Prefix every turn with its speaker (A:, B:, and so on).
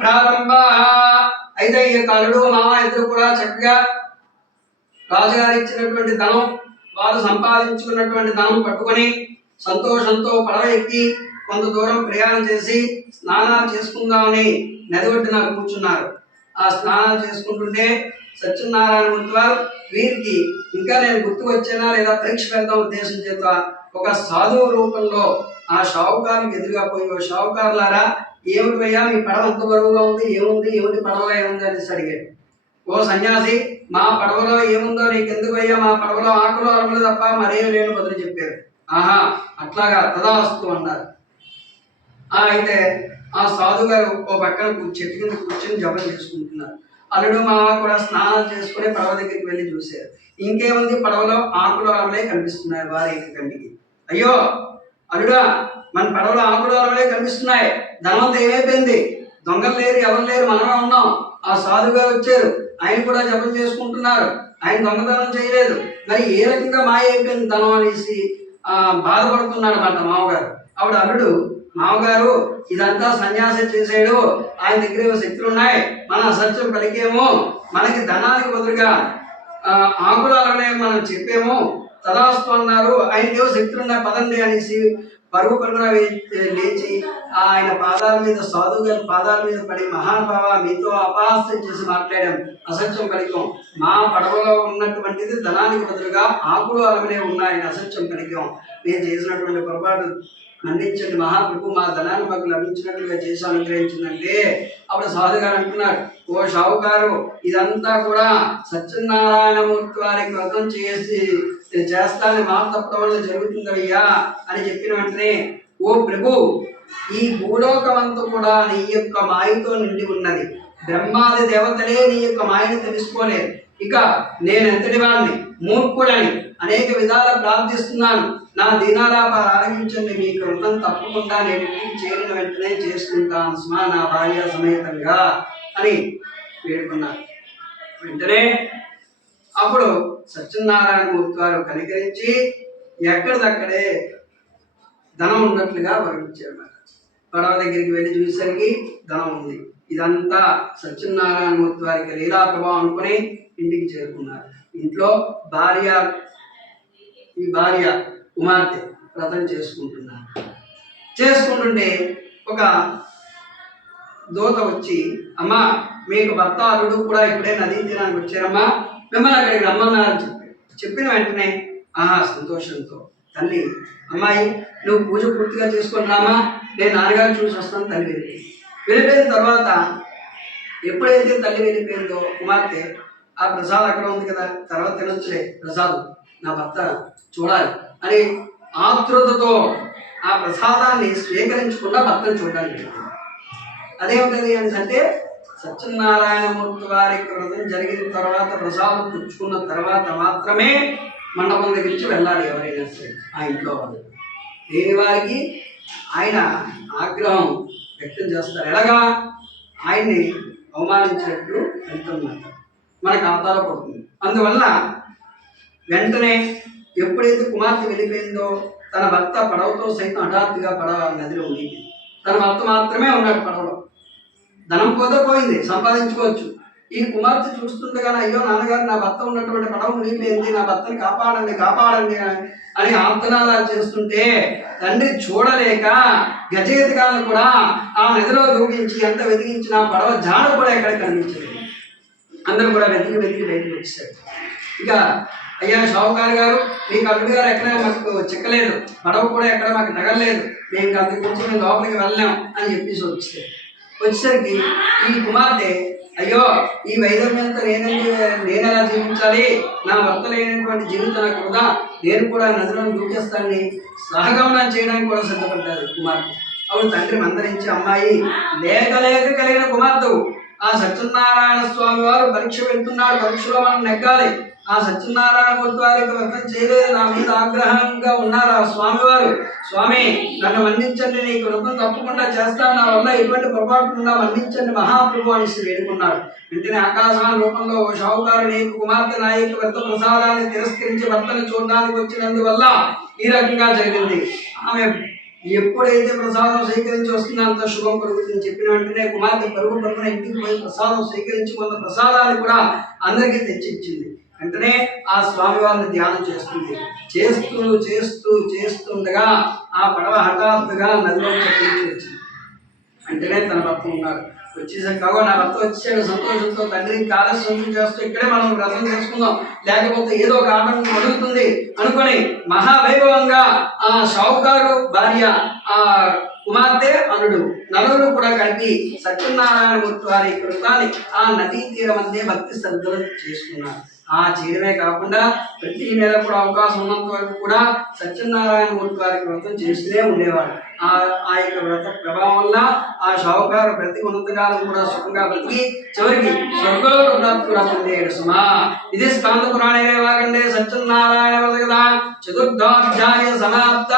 A: ప్రారంభ. అయితే ఈ కలుడు మామ ఇద్దరు కూడా చక్కగా రాజుగారు ఇచ్చినటువంటి ధనం వారు సంపాదించుకున్నటువంటి ధనం పట్టుకొని సంతోషంతో పడవ ఎక్కి కొంత దూరం ప్రయాణం చేసి స్నానాలు చేసుకుందామని నది ఒడ్డున కూర్చున్నారు. ఆ స్నానాలు చేసుకుంటుంటే సత్యనారాయణ మూర్తి వారు వీరికి ఇంకా నేను గుర్తుకు వచ్చేనా లేదా పరీక్ష పెడతాం ఉద్దేశం చేత? ఒక సాధువు రూపంలో ఆ షావుకారుకి ఎదురుగా పోయి ఓ షావుకారులారా ఏమిటి భయ్యా? మీ పడవ ఎంత బరువుగా ఉంది? ఏముంది? ఏమిటి పడవలో ఏముంది? అని అడిగాడు. ఓ సన్యాసి మా పడవలో ఏముందో నీకెందుకు అయ్యా మా పడవలో ఆకులు అరములు తప్ప మరేం లేని బదులు చెప్పారు. ఆహా అట్లాగా తదాస్తు అన్నారు. ఆ అయితే ఆ సాధుగారు ఓ పక్కన చెట్టు కింద కూర్చొని జపం చేసుకుంటున్నారు. అల్లుడు మామ కూడా స్నానాలు చేసుకుని పడవ దగ్గరికి వెళ్ళి చూశారు. ఇంకేముంది? పడవలో ఆకులు అరవలే కనిపిస్తున్నాయి వారి కంటికి. అయ్యో అరుడా మన పడవలో ఆకులు కనిపిస్తున్నాయి. ధనవంత ఏమైపోయింది? దొంగలు లేరు ఎవరు లేరు మనమే ఉన్నాం. ఆ సాధు గారు వచ్చారు. ఆయన కూడా జపం చేసుకుంటున్నారు. ఆయన దొంగతనం చేయలేదు. మరి ఏ రకంగా మాయ అయిపోయింది ధనం అనేసి బాధపడుతున్నాడు అన్నమాట మామగారు. ఆవిడ అరుడు మామగారు ఇదంతా సన్యాసం చేసాడు. ఆయన దగ్గర ఏవో శక్తులు ఉన్నాయి. మన అసత్యం పలికేమో. మనకి ధనానికి బదులుగా ఆ, ఆకులు మనం చెప్పేమో. తదాస్తు అన్నారు ఆయన దేవ శక్తులు పదండి అనేసి పరుగు పరుగున లేచి ఆయన పాదాల మీద సాధువు గారి పాదాల మీద పడి మహానుభావ మీతో అపహాస్యం చేసి మాట్లాడాం. అసత్యం పలికం మా పడవలో ఉన్నటువంటిది ధనానికి బదులుగా ఆకులు అలమనే ఉన్నాయని అసత్యం పలికాం నేను చేసినటువంటి పొరపాటు అందించండి. మహాప్రభు మా ధనాన్ని మాకు లభించినట్లుగా చేసి అనుగ్రహించిందంటే అప్పుడు సాధు గారు అంటున్నారు ఓ షావుకారు ఇదంతా కూడా సత్యనారాయణమూర్తి వారికి వ్రతం చేసి చేస్తానని మాట తప్పడం వల్ల జరుగుతుందయ్యా అని చెప్పిన వెంటనే ఓ ప్రభు ఈ భూలోకమంతా కూడా నీ యొక్క మాయతో నిండి ఉన్నది. బ్రహ్మాది దేవతలే నీ యొక్క మాయను తెలుసుకోలేదు. ఇక నేను ఎంతటి వాడిని మూర్ఖుడని. అనేక విధాల ప్రార్థిస్తున్నాను. నా దీనాలాప ఆరంభించండి మీ కృతం తప్పకుండా నేను ఇంటికి చేరిన వెంటనే చేసుకుంటాను సుమా నా భార్య సమేతంగా అని వేడుకున్నాను వెంటనే అప్పుడు సత్యనారాయణ మూర్తి గారు కనికరించి ఎక్కడిదక్కడే ధనం ఉన్నట్లుగా వర్ణించారు పడవ దగ్గరికి వెళ్ళి చూసేసరికి ధనం ఉంది. ఇదంతా సత్యనారాయణ మూర్తి వారికి లీలా ప్రభావం అనుకుని ఇంటికి చేరుకున్నారు. ఇంట్లో భార్య ఈ భార్య కుమార్తె వ్రతం చేసుకుంటున్నారు చేసుకుంటుంటే ఒక దోత వచ్చి అమ్మా మీకు భర్త అల్లుడు కూడా ఇప్పుడే నదీ తీరానికి వచ్చారమ్మా మిమ్మల్ని అక్కడికి రమ్మన్నారని చెప్పి చెప్పిన వెంటనే ఆహా సంతోషంతో. తల్లి అమ్మాయి నువ్వు పూజ పూర్తిగా చేసుకొని రామా నేను నాన్నగారు చూసి వస్తాను తల్లి వెళ్ళిపోయిన తర్వాత ఎప్పుడైతే తల్లి వెళ్ళిపోయిందో కుమార్తె ఆ ప్రసాద్ అక్కడ ఉంది కదా తర్వాత తినొచ్చులే ప్రసాద్ నా భర్త చూడాలి. అని ఆతృతతో ఆ ప్రసాదాన్ని స్వీకరించకుండా భర్తను చూడడానికి అదేమిటది అని అంటే సత్యనారాయణమూర్తి వారి వ్రతం జరిగిన తర్వాత ప్రసాదం పుచ్చుకున్న తర్వాత మాత్రమే మండపం దగ్గర నుంచి వెళ్ళాలి ఎవరైనా సరే ఆ ఇంట్లో వాళ్ళు. లేని వారికి ఆయన ఆగ్రహం వ్యక్తం చేస్తారు. ఎలాగా? ఆయన్ని అవమానించినట్లు ఫలితం మన ఖాతాలో పడుతుంది అందువల్ల వెంటనే ఎప్పుడైతే కుమార్తె వెళ్ళిపోయిందో తన భర్త పడవతో సైతం హఠాత్తుగా పడవ నదిలో ఉండింది. తన భర్త మాత్రమే ఉన్నాడు పడవలో. ధనం పోతే పోయింది సంపాదించుకోవచ్చు. ఈ కుమార్తె చూస్తుండగానే అయ్యో నాన్నగారు నా భర్త ఉన్నటువంటి పడవ మునిగిపోయింది నా భర్తని కాపాడండి కాపాడండి అని ఆర్తనాదాలు చేస్తుంటే తండ్రి చూడలేక గజగతికాలను కూడా ఆ నదిలో దూకించి ఎంత వెతికించినా పడవ జాడ కూడా ఎక్కడ కనిపించలేదు. అందరూ కూడా వెతికి వెతికి బయటకు వచ్చేసారు ఇక అయ్యా షావుకారు గారు మీకు అల్లుడు గారు ఎక్కడ మాకు చిక్కలేదు. పడవ కూడా ఎక్కడ మాకు తగలలేదు. మేము ఇంక కూర్చొని మేము లోపలికి వెళ్ళాం అని చెప్పేసి వచ్చారు. వచ్చేసరికి ఈ కుమార్తె అయ్యో ఈ వైదవ్యంతో నేనంటే నేను ఎలా జీవించాలి? నా భర్త లేనటువంటి జీవితం నాకు కూడా నేను కూడా నదులను దూకేస్తానని సహగమనం చేయడానికి కూడా సిద్ధపడ్డారు కుమార్తె. అప్పుడు తండ్రి మందరించి అమ్మాయి లేక లేక కలిగిన కుమార్తెవు. ఆ సత్యనారాయణ స్వామి వారు పరీక్ష పెడుతున్నారు పరీక్షలో మనం నెగ్గాలి. ఆ సత్యనారాయణ మూర్తి వారికి వ్యక్తం చేయలేదు నా మీద ఆగ్రహంగా ఉన్నారు ఆ స్వామివారు. స్వామి నన్ను వందించండి నీకు కృపను తప్పకుండా చేస్తాను నా వల్ల ఎటువంటి పొరపాటు ఉన్నా మన్నించండి మహాప్రభు అని శ్రీ వేడుకున్నాడు వెంటనే ఆకాశవాణి రూపంలో ఓ షావుకారు నీకు కుమార్తె నాయకు వ్రత ప్రసాదాన్ని తిరస్కరించి భర్తను చూడడానికి వచ్చినందువల్ల ఈ రకంగా జరిగింది. ఆమె ఎప్పుడైతే ప్రసాదం స్వీకరించి వస్తుందో అంత శుభం కలుగుతుంది చెప్పిన వెంటనే కుమార్తె పరుగు పరుగున ఇంటికి పోయి ప్రసాదం స్వీకరించి కొంత ప్రసాదాన్ని కూడా అందరికీ తెచ్చిచ్చింది. వెంటనే ఆ స్వామి వారిని ధ్యానం చేస్తుంది. చేస్తూ చేస్తూ చేస్తుండగా ఆ పడవ హఠాత్తుగా నదిలో చక్రించి వచ్చింది. వెంటనే తన భర్త ఉన్నారు. వచ్చేసాం. కాగో నా భర్త వచ్చాడు. సంతోషంతో తండ్రిని కాలస్వంతం చేస్తూ ఇక్కడే మనం వ్రతం చేసుకుందాం లేకపోతే ఏదో ఒక ఆటంకం కలుగుతుంది అనుకొని మహావైభవంగా ఆ షావుకారు భార్య ఆ కుమార్తె అనుడు నలుగురు కూడా కలిపి సత్యనారాయణమూర్తి వారి కృతాన్ని ఆ నదీ తీరం అందే భక్తి శ్రద్ధలు చేసుకున్నారు. ఆ చేయడమే కాకుండా ప్రతి నెల కూడా అవకాశం ఉన్నంత వరకు కూడా సత్యనారాయణ మూర్తి వారికి వ్రతం చేస్తూనే ఉండేవాడు ఆ యొక్క వ్రత ప్రభావం వల్ల ఆ షావుకారు ప్రతి ఉన్నతకాలం కూడా సుఖంగా బ్రతికి చివరికి స్వర్గంలో కూడా పొందేయడు సుమా. ఇది స్కాంద పురాణే వాగండే సత్యనారాయణ వ్రత కదా చతుర్థాధ్యాయ సమాప్త.